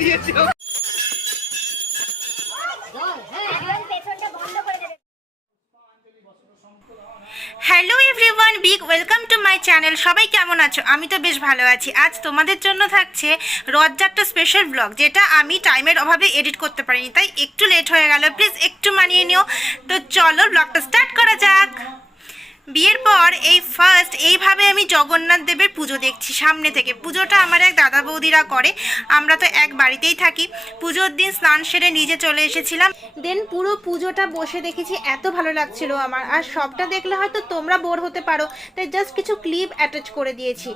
দিয়েছে। Hello everyone, big welcome to my channel. সবাই কেমন আছো? আমি তো বেশ ভালো আছি। আজ তোমাদের জন্য থাকছে রথযাত্রা স্পেশাল ব্লগ, যেটা আমি টাইমের অভাবে এডিট করতে পারিনি, তাই একটু লেট হয়ে গেল। প্লিজ একটু মানিয়ে নিও। তো চলো ব্লগটা স্টার্ট করা যাক। বিয়ের পর এই ফার্স্ট এইভাবে আমি জগন্নাথ দেবের পুজো দেখছি সামনে থেকে। পুজোটা আমার এক দাদা বৌদিরা করে, আমরা তো এক বাড়িতেই থাকি। পুজোর দিন স্নান সেরে নিজে চলে এসেছিলাম। দেন পুরো পুজোটা বসে দেখেছি, এত ভালো লাগছিল আমার। আর সবটা দেখলে হয়তো তোমরা বোর হতে পারো, তাই জাস্ট কিছু ক্লিপ অ্যাটাচ করে দিয়েছি।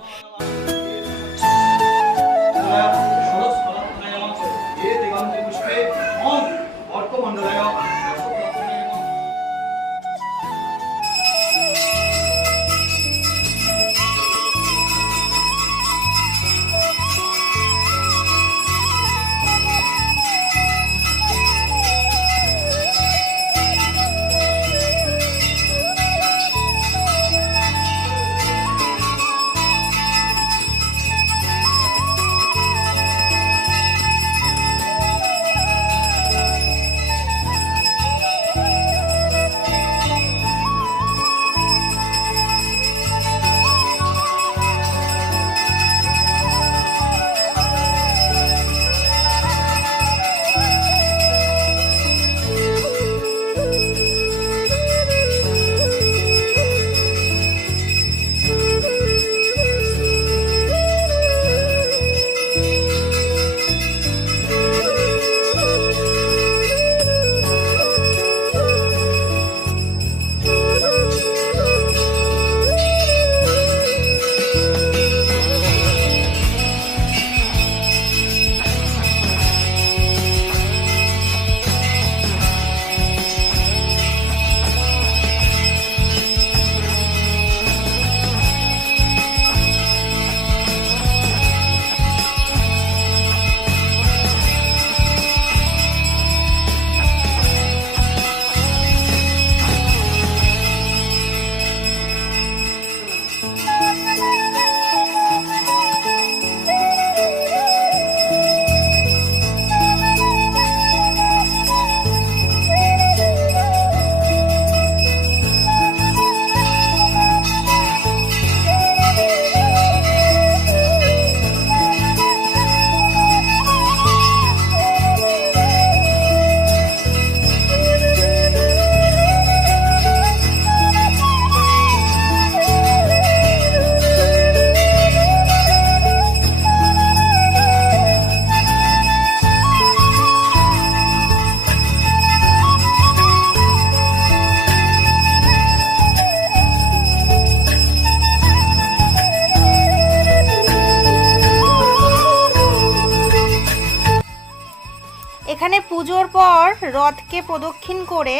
এখানে পুজোর পর রথকে প্রদক্ষিণ করে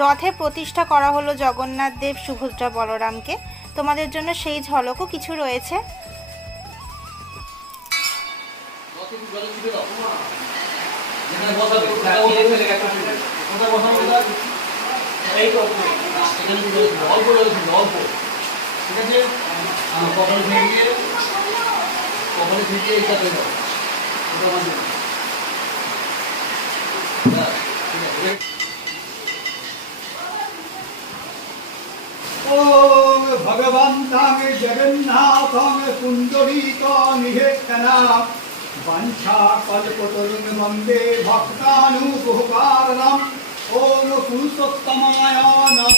রথে প্রতিষ্ঠা করা হলো জগন্নাথ দেব, সুভদ্রা, বলরামকে। তোমাদের জন্য সেই ঝলকও কিছু রয়েছে। ओम भगवन्तं जगन्नाथं पुण्डरीकनिहेक्षणा वंशाकल्पतरुं वन्दे भक्तानुग्रहकारणम्। ओम पुरुषोत्तमाय नमः।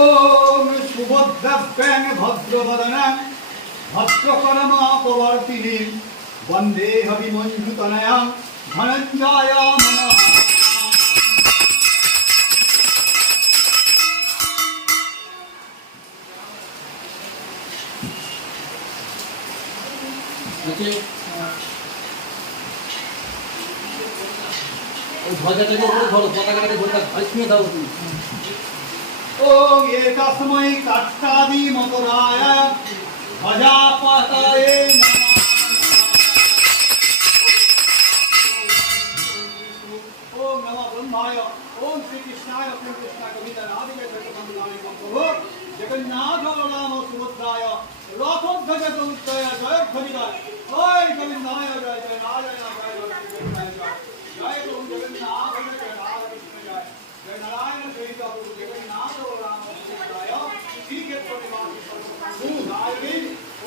ओम सुभद्रव्यं भद्रवदनं भद्रकर्मापवर्तिनीं वन्दे हविमञ्जुतनयां धनञ्जय नमः। ओम एकस्मै काष्ठादि मकराय ध्वजापतये नमः। ओम नमः ब्रह्माय। ओम श्री कृष्णाय कृष्ण कविता आदि में प्रभु जगन्नाथ बलराम सुभद्राय रथ জয় জয় খনিদার ওই গোবিন্দায় জয় জয় নারায়ণ জয় জয় জয় জয় গোবিন্দায় জয় নারায়ণ জয় নারায়ণ জয় জগন্নাথ রাম জয় শ্রী ক্ষেত্র নিবাসী সর্বভূতায়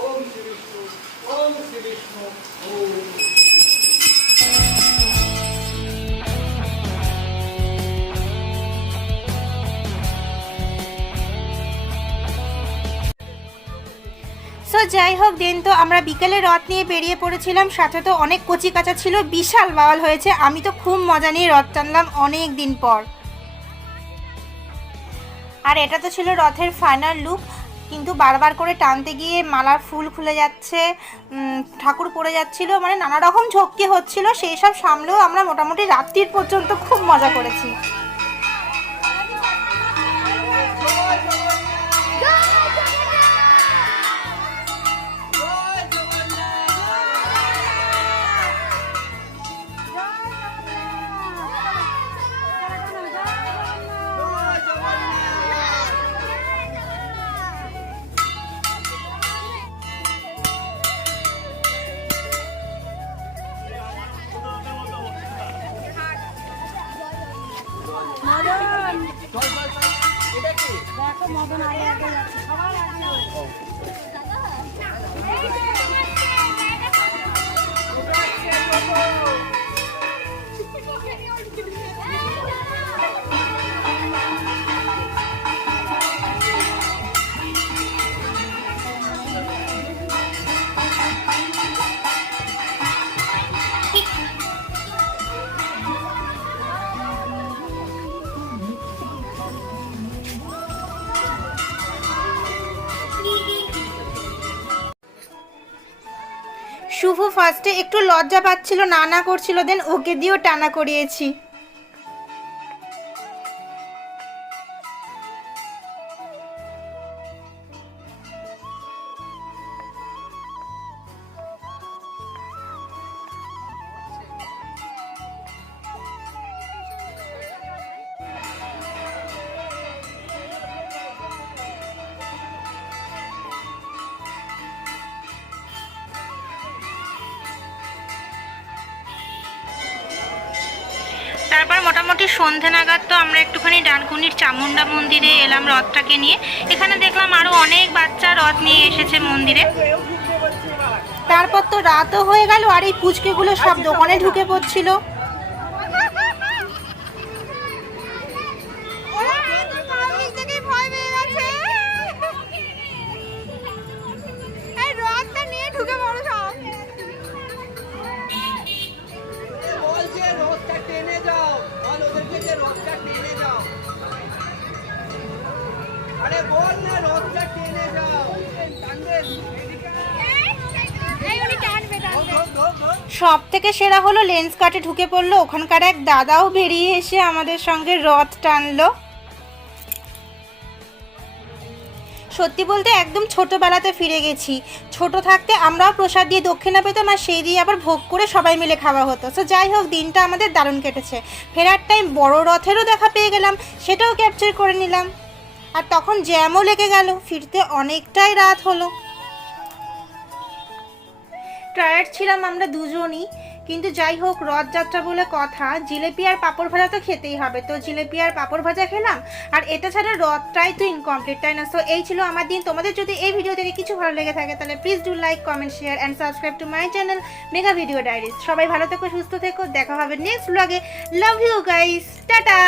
ওম শ্রী বিষ্ণু ওম শ্রী বিষ্ণু ওম সো যাই হোক দেন তো আমরা বিকেলে রথ নিয়ে বেরিয়ে পড়েছিলাম, সাথে তো অনেক কচি কাঁচা ছিল, বিশাল বাওয়াল হয়েছে। আমি তো খুব মজা নিয়ে রথ টানলাম অনেক দিন পর। আর এটা তো ছিল রথের ফাইনাল লুক, কিন্তু বারবার করে টানতে গিয়ে মালার ফুল খুলে যাচ্ছে, ঠাকুর পড়ে যাচ্ছিল, মানে নানা রকম ঝক্কি হচ্ছিল। সেই সব সামলেও আমরা মোটামুটি রাত্রির পর্যন্ত খুব মজা করেছি। মদন আগে আগে যাচ্ছে, সবার আগে শুভ ফার্স্টে একটু লজ্জা পাচ্ছিল, না না করছিল, দেন ওকে দিয়েও টানা করিয়েছি। তারপর মোটামুটি সন্ধে নাগাদ তো আমরা একটুখানি ডানকুনির চামুন্ডা মন্দিরে এলাম রথটাকে নিয়ে। এখানে দেখলাম আরও অনেক বাচ্চা রথ নিয়ে এসেছে মন্দিরে। তারপর তো রাতও হয়ে গেল, আর এই পুচকেগুলো সব দোকানে ঢুকে পড়ছিল। সব থেকে সেরা হলো লেন্স কাটে ঢুকে পড়লো, ওখানকার এক দাদাও বেরিয়ে এসে আমাদের সঙ্গে রথ টানলো। সত্যি বলতে একদম ছোটোবেলাতে ফিরে গেছি। ছোট থাকতে আমরাও প্রসাদ দিয়ে দক্ষিণা পেতাম, আর সেই দিয়ে আবার ভোগ করে সবাই মিলে খাওয়া হতো। সো যাই হোক, দিনটা আমাদের দারুণ কেটেছে। ফেরার টাইম বড় রথেরও দেখা পেয়ে গেলাম, সেটাও ক্যাপচার করে নিলাম। আর তখন জ্যামও লেগে গেল, ফিরতে অনেকটাই রাত হলো। টায়ার্ড ছিলাম আমরা দুজনই, কিন্তু যাই হোক, রথযাত্রা বলে কথা, জিলেপি আর পাঁপড় ভাজা তো খেতেই হবে। তো জিলেপি আর পাঁপড় ভাজা খেলাম, আর এটা ছাড়া রথটাই তো ইনকমপ্লিট, তাই না? সো এই ছিল আমার দিন। তোমাদের যদি এই ভিডিও থেকে কিছু ভালো লেগে থাকে তাহলে please do like, comment, share and subscribe to my channel Mega Video Diaries. সবাই ভালো থেকো, সুস্থ থেকো, দেখা হবে নেক্সট ব্লগে। Love you guys, tata.